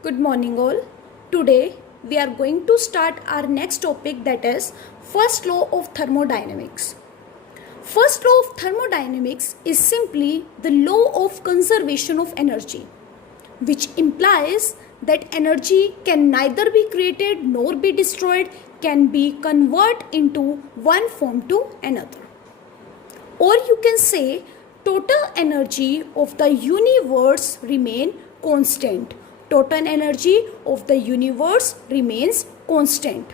Good morning all. Today we are going to start our next topic, that is first law of thermodynamics. First law of thermodynamics is simply the law of conservation of energy, which implies that energy can neither be created nor be destroyed, can be converted into one form to another. Or you can say total energy of the universe remain constant. Total energy of the universe remains constant.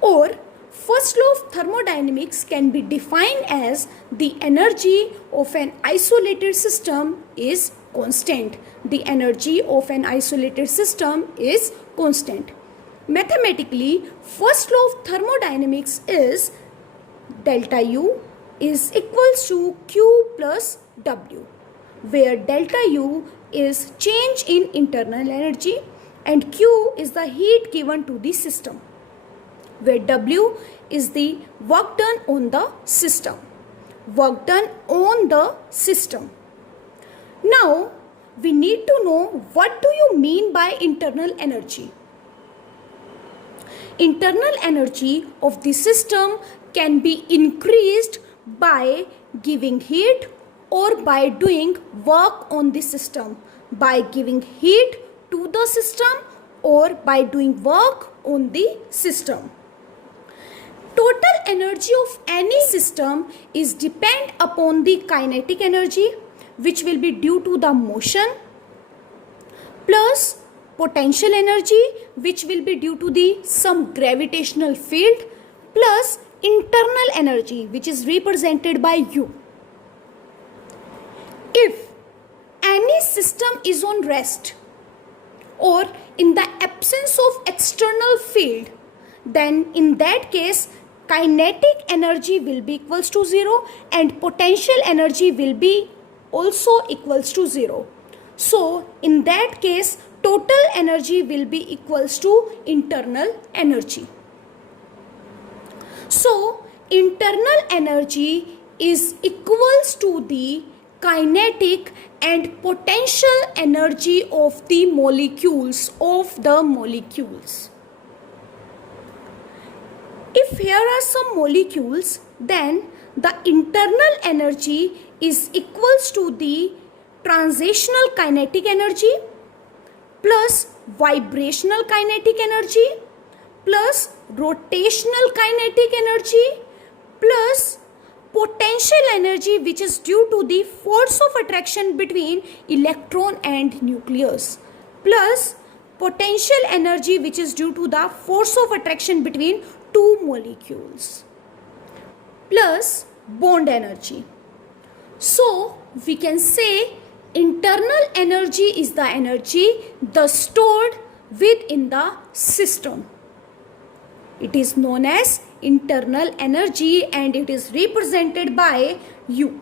Or first law of thermodynamics can be defined as the energy of an isolated system is constant. The energy of an isolated system is constant. Mathematically, first law of thermodynamics is delta U is equals to Q plus W, where delta U is change in internal energy and Q is the heat given to the system, where W is the work done on the system. Work done on the system. Now, we need to know, what do you mean by internal energy? Internal energy of the system can be increased by giving heat or by doing work on the system, by giving heat to the system or by doing work on the system. Total energy of any system is depend upon the kinetic energy, which will be due to the motion, plus potential energy, which will be due to the some gravitational field, plus internal energy, which is represented by U. If any system is on rest or in the absence of external field, then in that case kinetic energy will be equals to 0 and potential energy will be also equals to 0. So in that case total energy will be equals to internal energy. So internal energy is equals to the kinetic and potential energy of the molecules If here are some molecules, then the internal energy is equals to the translational kinetic energy plus vibrational kinetic energy plus rotational kinetic energy plus potential energy, which is due to the force of attraction between electron and nucleus, plus potential energy, which is due to the force of attraction between two molecules, plus bond energy. So we can say internal energy is the energy stored within the system. It is known as internal energy and it is represented by U.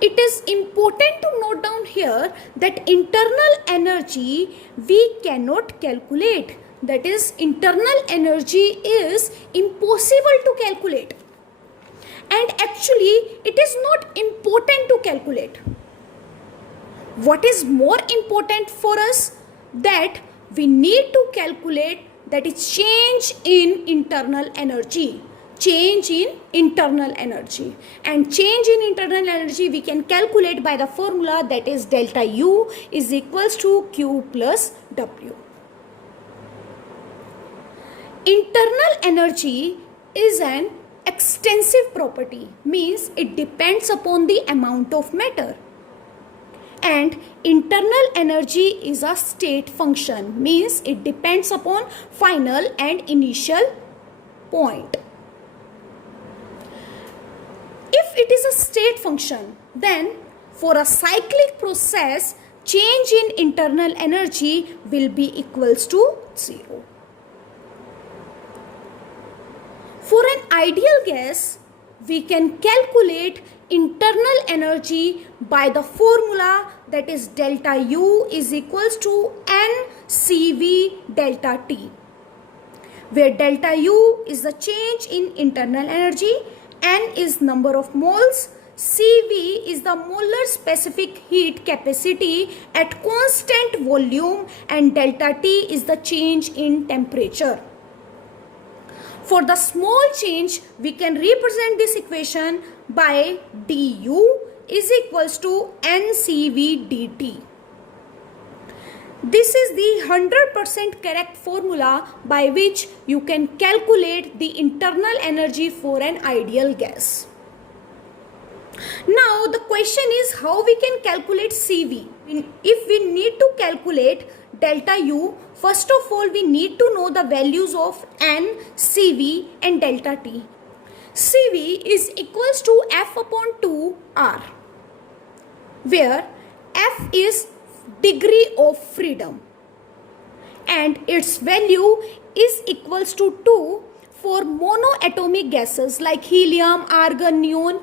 It is important to note down here that internal energy we cannot calculate. That is, internal energy is impossible to calculate. And actually, it is not important to calculate. What is more important for us? That we need to calculate, that is change in internal energy. Change in internal energy. And change in internal energy we can calculate by the formula, that is delta U is equals to Q plus W. Internal energy is an extensive property, means it depends upon the amount of matter. And internal energy is a state function, means it depends upon final and initial point. If it is a state function, then for a cyclic process, change in internal energy will be equals to 0. For an ideal gas, we can calculate internal energy by the formula, that is delta U is equals to NCV delta T, where delta U is the change in internal energy, N is number of moles, CV is the molar specific heat capacity at constant volume and delta T is the change in temperature. For the small change, we can represent this equation by du is equals to NCV dt. This is the 100% correct formula by which you can calculate the internal energy for an ideal gas. Now the question is how we can calculate CV. If we need to calculate delta U, first of all we need to know the values of N, CV and delta T. CV is equals to F upon 2 R, where F is degree of freedom and its value is equals to 2 for monoatomic gases like helium, argon, neon,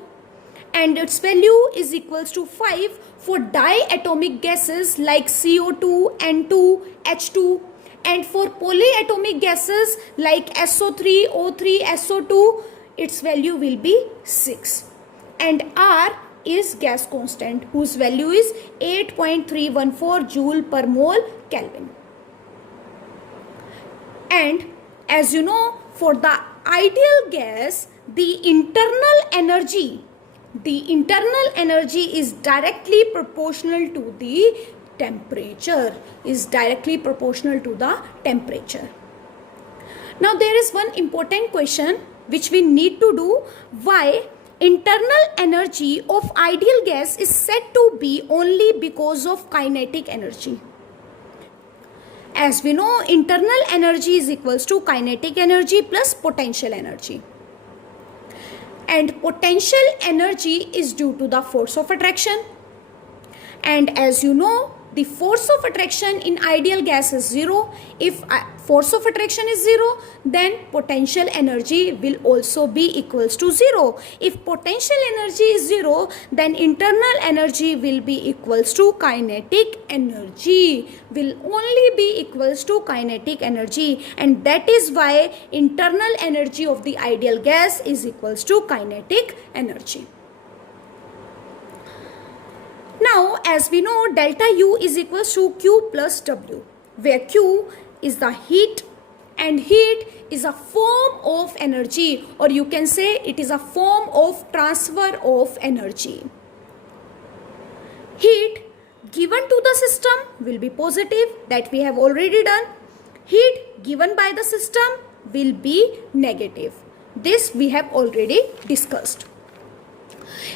and its value is equals to 5 for diatomic gases like CO2, N2, H2, and for polyatomic gases like SO3, O3, SO2, its value will be 6. And R is gas constant whose value is 8.314 joule per mole Kelvin. And as you know, for the ideal gas, the internal energy is directly proportional to the temperature, Now there is one important question which we need to do: why internal energy of ideal gas is said to be only because of kinetic energy? As we know, internal energy is equals to kinetic energy plus potential energy. And potential energy is due to the force of attraction. And as you know, the force of attraction in ideal gas is 0. If force of attraction is 0, then potential energy will also be equals to 0. If potential energy is 0, then internal energy will be equals to kinetic energy, will only be equals to kinetic energy, and that is why internal energy of the ideal gas is equals to kinetic energy. Now, as we know, delta U is equals to Q plus W, where Q is the heat and heat is a form of energy, or you can say it is a form of transfer of energy. Heat given to the system will be positive, that we have already done. Heat given by the system will be negative. This we have already discussed.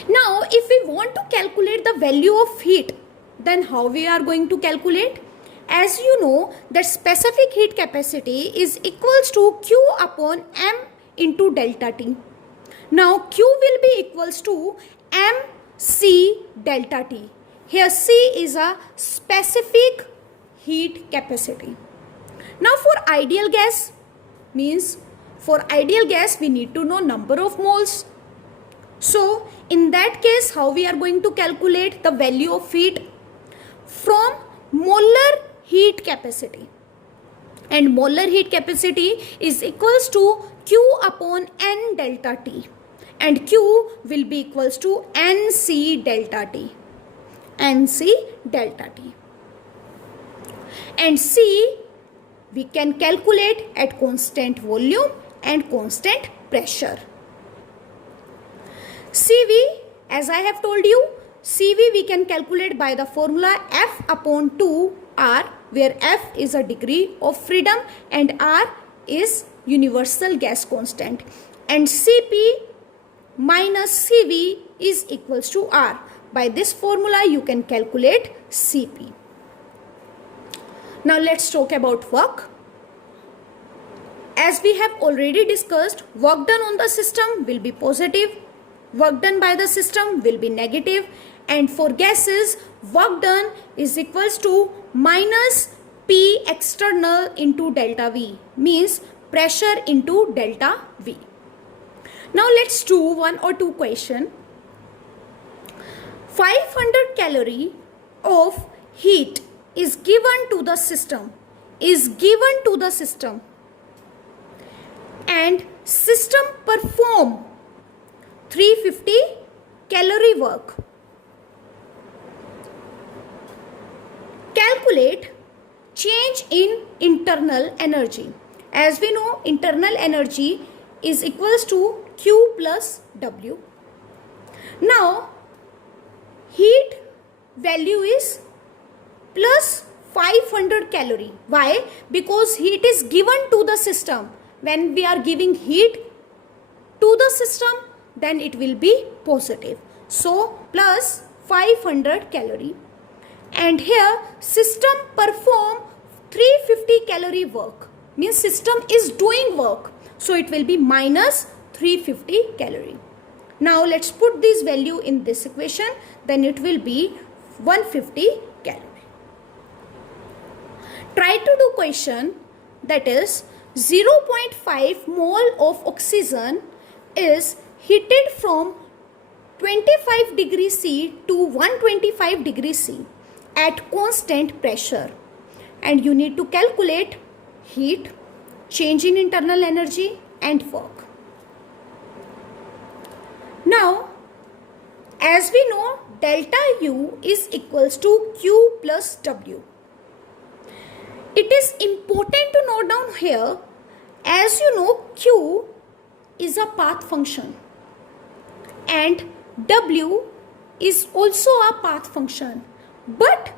Now, if we want to calculate the value of heat, then how we are going to calculate? As you know, that specific heat capacity is equals to Q upon M into delta T. Now, Q will be equals to MC delta T. Here C is a specific heat capacity. Now, for ideal gas, means for ideal gas we need to know number of moles. So, in that case, how we are going to calculate the value of heat? From molar heat capacity. And molar heat capacity is equals to Q upon N delta T. And Q will be equals to NC delta T. NC delta T. And C we can calculate at constant volume and constant pressure. CV, as I have told you, CV we can calculate by the formula F upon 2R, where F is a degree of freedom and R is universal gas constant. And CP minus CV is equals to R. By this formula you can calculate CP. Now let's talk about work. As we have already discussed, work done on the system will be positive. Work done by the system will be negative, and for gases, work done is equals to minus P external into delta V, means pressure into delta V. Now let's do one or two question. 500 calorie of heat is given to the system, and system perform 350 calorie work. Calculate change in internal energy. As we know, internal energy is equals to Q plus W. Now, heat value is plus 500 calorie. Why? Because heat is given to the system. When we are giving heat to the system, then it will be positive. So, plus 500 calorie. And here, system perform 350 calorie work. Means system is doing work. So, it will be minus 350 calorie. Now, let's put this value in this equation. Then it will be 150 calorie. Try to do question, that is 0.5 mole of oxygen is heated from 25 degrees C to 125 degrees C at constant pressure, and you need to calculate heat, change in internal energy and work. Now, as we know, delta U is equals to Q plus W. It is important to note down here, as you know, Q is a path function and W is also a path function, but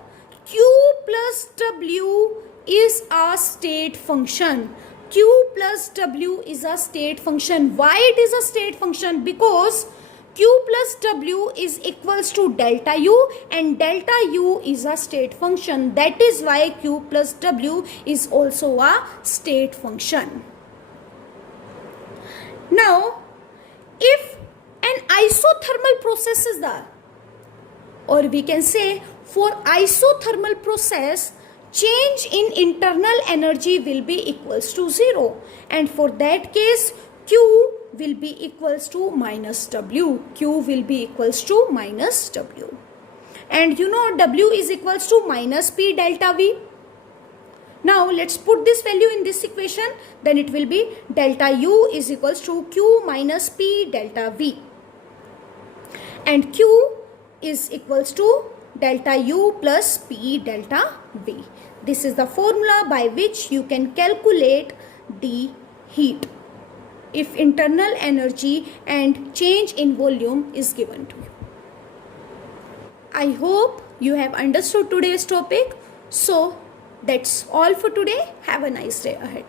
Q plus W is a state function. Q plus W is a state function. Why it is a state function? Because Q plus W is equals to delta U, and delta U is a state function. That is why Q plus W is also a state function. Now, if an isothermal process is there, or we can say for isothermal process, change in internal energy will be equals to 0, and for that case Q will be equals to minus W. Q will be equals to minus W. And you know W is equals to minus P delta V. Now let's put this value in this equation. Then it will be delta U is equals to Q minus P delta V. And Q is equals to delta U plus P delta V. This is the formula by which you can calculate the heat if internal energy and change in volume is given to you. I hope you have understood today's topic. So that's all for today. Have a nice day ahead.